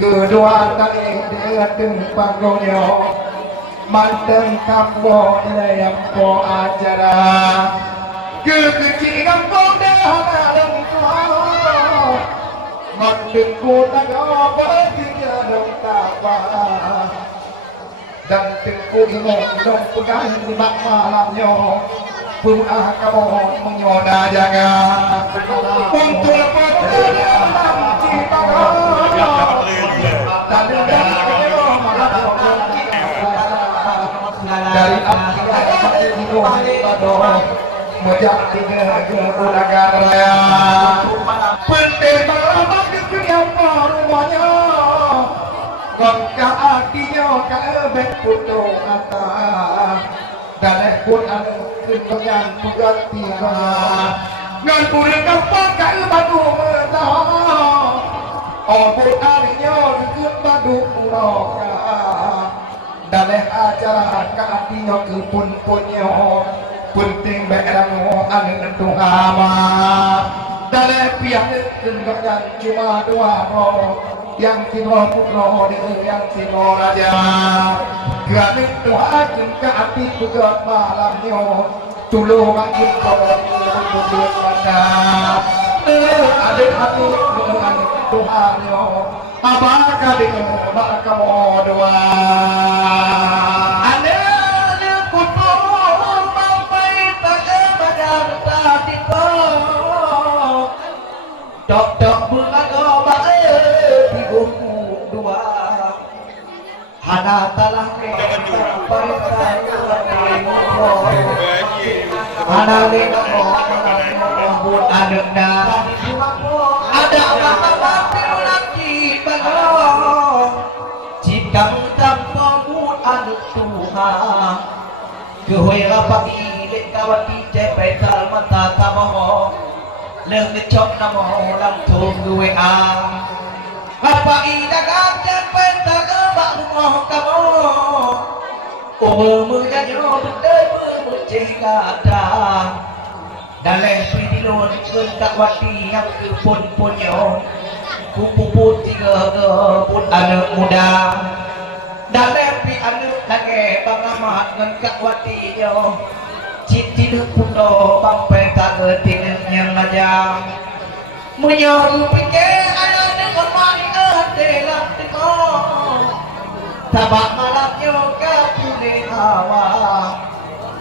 kedua kali dia tempat gonyo mantan kapo yang po acara kekecil kampung dah dan tua mantan kota apa tiga dong tapa dan tengku imong dong pegang di mak malamnya purah kamu menyoda jaga untuk lepas dari menjadi negara raya penting malam itu yang rumahnya kongkak artinya kabeh putu kata dalek pun anu kenyan pugat tiga ngan pureng kampung kabeh batu metah ombut arinya deket badu puroka dalek acara kaatinya kepun-punnya penting berang anu tuhama dalek piang kenyan cuma dua yang tino putro yang tino raja ganik doa jengka api pegat malamnya tulung angin kau pada ada hati dengan Tuhannya apakah dengan kamu doa ada kutu sampai tak kebadan tadi dok bulan obat di buku dua hana talah hana lena buat adekna ada apa-apa lagi balong jika tanpa buat adek Tuhan kehoy rapati lek kawati cepet mata kamu leng ngecok namo lam tung gue apa ida kaget penta ke bak rumah kamu menyanyo betul berjengada dalam pidilon kentak wati yang pun punyo kupu tiga pun anak muda dalam pi anak lagi bangamat kentak wati yo citi puno sampai tak ketingin yang aja menyoru pikir anak dengan mani dalam tiko tabak malamnya kapune hawa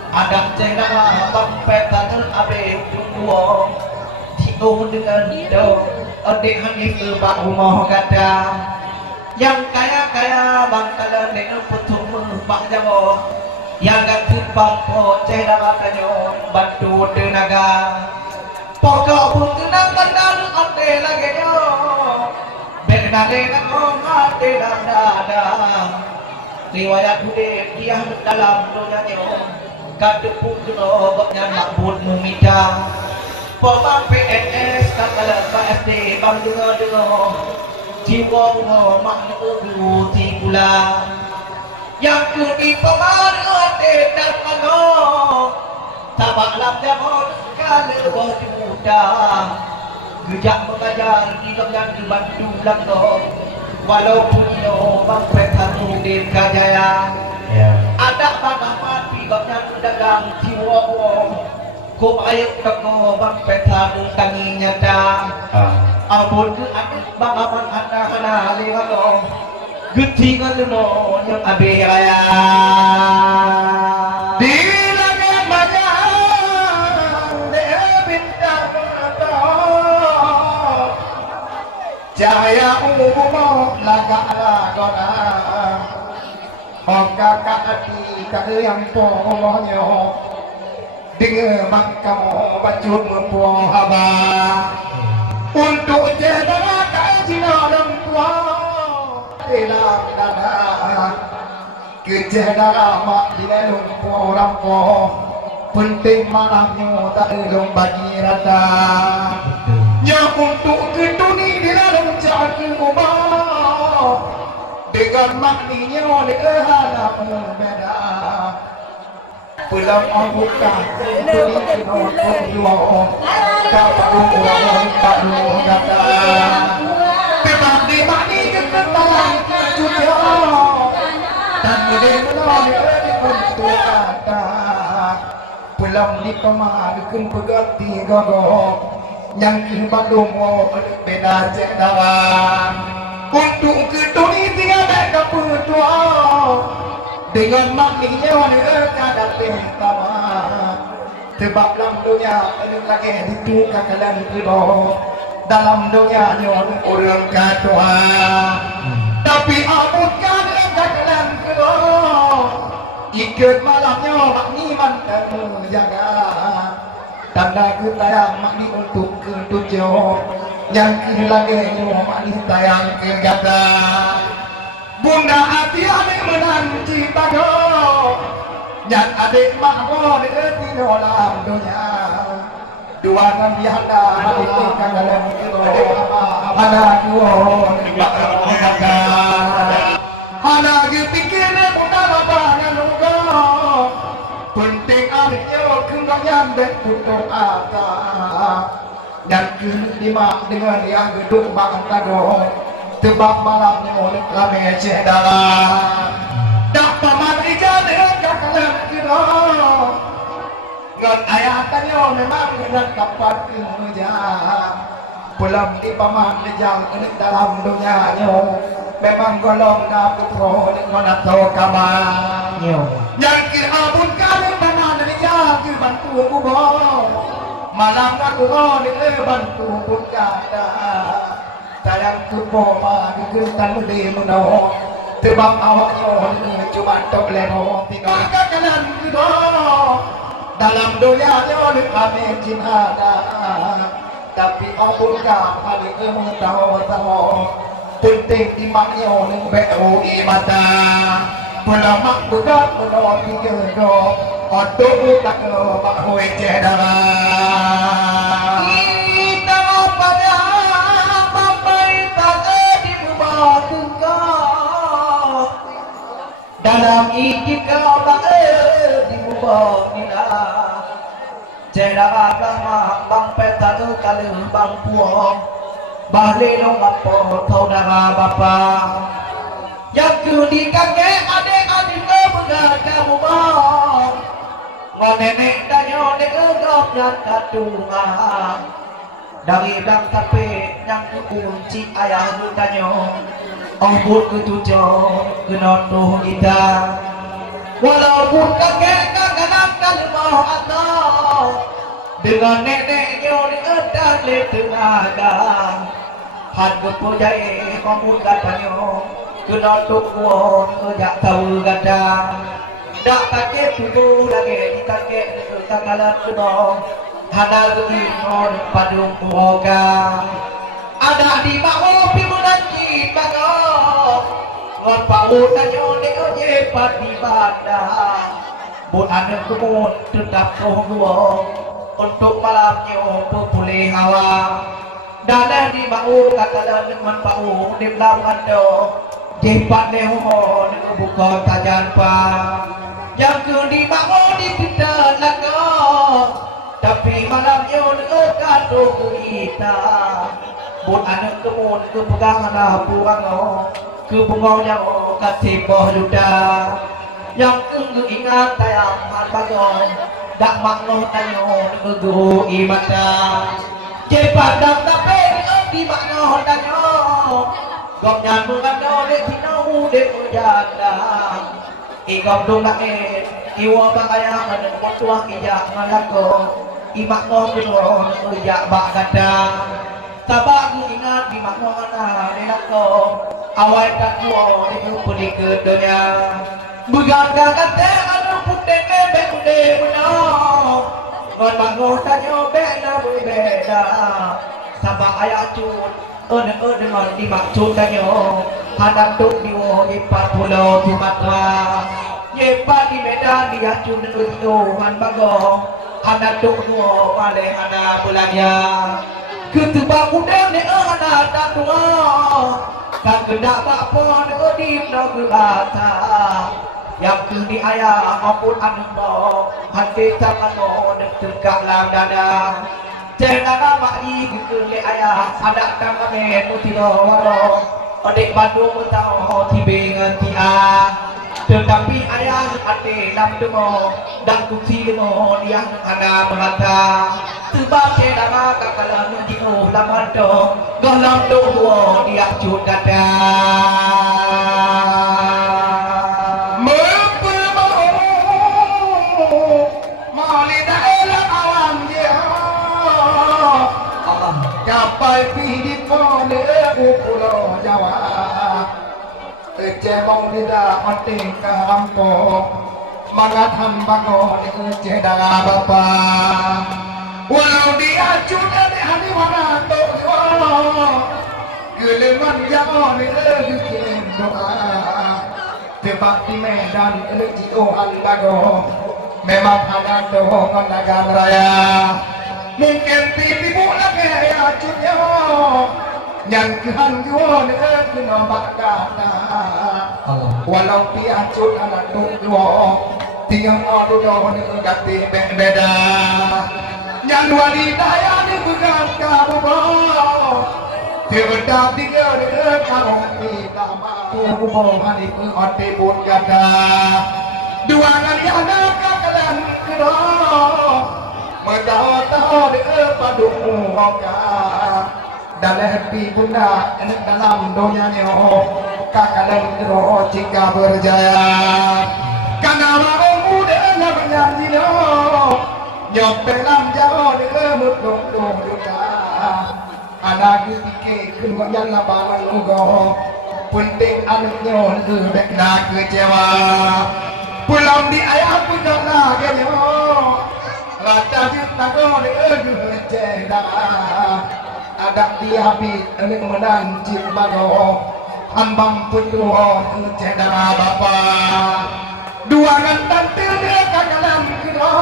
ada cerita sampai tak abe tunggu tiko dengan do adik hanif bak rumah kata yang kaya bangkalan dengan putung bak jawa yang ganti pampo cerita katanya bantu tenaga pokok pun tenang kendal ade lagi yo benare nang ade dada riwayat bude dia dalam dunia yo kadepuk no baknya makbud mumida poma PNS kakala PSD bang dengar jiwa no maknu dulu tibula yang kuni pemar ade dan mano tabak lam jamon kale boh muda gejak mengajar di dalam dibantu langdo walaupun yo bang petanu di kajaya ada tanah mati baknya dagang jiwa ko ayo teko bang petanu tanginya da ampun ke anak bang aman anak lewalo getingan lo yang abe raya di langit banyak de bintang daya umum laga lagona Oka kakati kakayang pomohnya dengan makam bajut mempuang haba untuk jendela kajina dan tua telah dana kejendela mak dengan lumpuh rampuh penting malamnya tak elong bagi rata yang untuk keduni di dalam jaga ubah dengan makninya dengan beda pulang ambuka beri kedua kau orang tak kata tetapi di makni ketetalan juga dan kemudian di bentuk kata pulang di pemahadkan pegati gagok yang kibadung beda cendawan untuk keduni tiada keputua dengan makninya wanita kadang pertama sebab dalam dunia ini lagi ditukar kalian riba dalam dunia nyon orang kedua tapi abutkan kalian kedua ikut malamnya makni mantan menjaga tanda ketayang makni untuk ketujuh yang lagi makni tayang kegata bunda hati adik menanti pada yang adik makro di dalam dunia dua nabi handa matikan dalam handa dua handa pikir bunda bapa nanuga penting adiknya kembalian dan untuk apa dan kelima dengan yang gedung bang tado sebab malamnya oleh lame cedala dapat mati jadi kakalan kita ngat ayatannya memang dengan kapan kerja pulang di paman lejang ini dalam dunianya memang golong na putro dengan atau kaman yang kirabun kali paman lejang bantu kubur malam aku bantu pun kata sayang kupoma digertan di menau sebab awaknya cuma tobleno tinggal kakalan kita dalam dunia ni kami cinta tapi apakah kali kamu tahu penting di maknya ni beu di mata pelamak begat menau tiga do otot tak lo bahu cedera kita pada dalam ikut kau tak diubah nila cedera lama bang peta tu kali bang puang balik dong apa kau darah bapa yang kudi kakek adik-adik kau berat kamu bang nenek danyo negegap dan kadungan dari bang tapi yang kunci ayah danyo Ambut ketujuh kenotoh kita walaupun kakek kanak kalimah atau dengan neneknya di edan di tenaga harga pujai kamu katanya kenotoh kuon kejak tahu gada tak kakek tubuh lagi kakek kakalan kedong hana keingin padung kuoga ada di bawah pimunanci bago ngon pautanyo ni oje pati banda bun anak kumon tetap roh untuk malamnya pepulih hawa dana di bawah katakan dengan bawah di dalam ando jepat leho dengan buka tajan pa yang ke di bawah di kita lago tapi malamnya dengan kado kita bun anak kemun kepegangan puang kebungaunya katipoh juda yang ingat tayang matbagon dak makno tayo ngedu imata jepadang tapi di makno tayo gomnyan mungano de tinau de ujada igom dong lae iwa bangaya manen motuang iya ngalako imakno kuno uja bakada Tabak ingat di makna di nakong awal tak kuo di puli ke dunia begaga kata anu putih bebek ude menang ngon bangun tanyo beda berbeda sabak ayat cut dengan di maksud tanyo hadap tuk di wo ipat pulau Sumatera yepat di Medan di acun itu man bagong hadap tuk duo paling ada bulannya ketebak udang ni anak tak tua tak kena tak pun odip no gelata yang kini ayah maupun anu mo hati tangan mo dan tegak lam dada jangan mari kini ayah anak tangan men mutiro waro adik Bandung mutau tibingan tiang tetapi ayah hati lam demo dan kusi demo dia ada merata sebab cedera kakalan jino lamado golam doa dia cut dada capai pidi pone pulau Jawa cemong tidak mati kampung mangat hambago cedera bapa walau dia sudah di hari mana tuh gelengan yang bikin doa tebak di Medan Cio Hambago memang ada doa negara raya mungkin tipu lagi ya cunya yang kehan jual kena bakana walau piacut anak dua tinggal orang ganti beda yang wanita yang bukan kamu tidak tinggal kamu kita mampu hari pun hati pun kata dua kali anak kalian kena tahu padu muka dalam hati bunda dalam dunia ni kakalan roh jika berjaya karena orang muda nak bernyanyi nyampelam jauh dengan mudung juga anak fikir keluar yang lapangan ugo penting anaknya lebih nak kecewa pulang di ayah pun tak lagi rata juta kau ceda ada di habis eling menang cimbago ambang putuh ceda bapa dua gantan tirde kagalan kira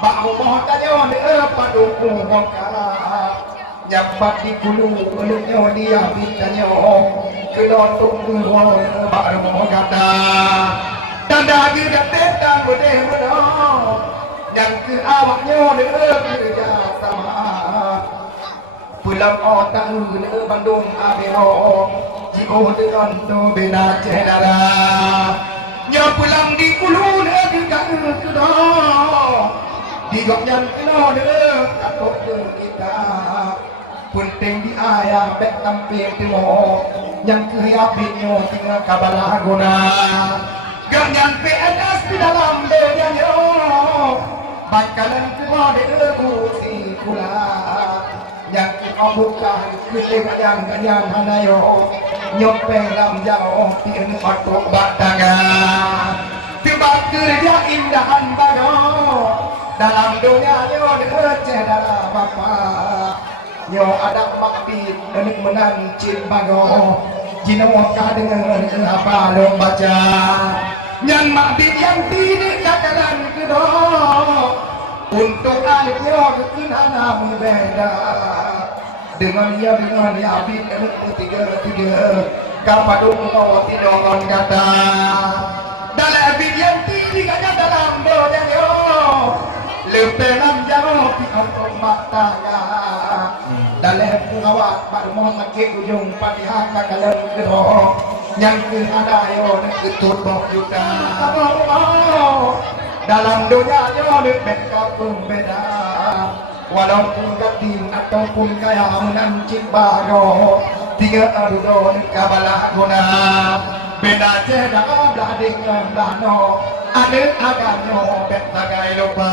bau moh tanyo de paduku ngka nyapat di kulu elingnya di habis tanyo kena tunggu baru moh kata tanda kita tetang bude menang yang ke awaknya kerja sama pulang otak Bandung Abero jiko dengan tu bina cedera yang pulang di kulu dengan sudah di goknya kena takut kita penting di ayah bek tampil timo yang ke habisnya tinggal kabalah guna ganyan PNS di dalam bedanya bakalan keluar dari si kula yang kita bukan kita yang hanayo nyopeng lam jauh tiang otok batangan sebab kerja indahan bago dalam dunia yo deceh dalam bapa yo ada makbid dan menang cin bago jinawaka dengan apa lo baca yang makbid yang tidak katakan kedo untuk aliknya kekinana berbeda dengan dia abid tiga kapadung kau tidongan kata dalam abid yang tidak dalam doanya lepelan jauh di untuk matanya dalam pengawat baru memakai ujung patihan kakalan kedo yang ada yo ketut bok juta dalam dunia yo lebih kapung beda walaupun gading ataupun kaya menancik bago tiga arudon kabalah guna beda ceda belading belano ada aganyo bet tagai lupa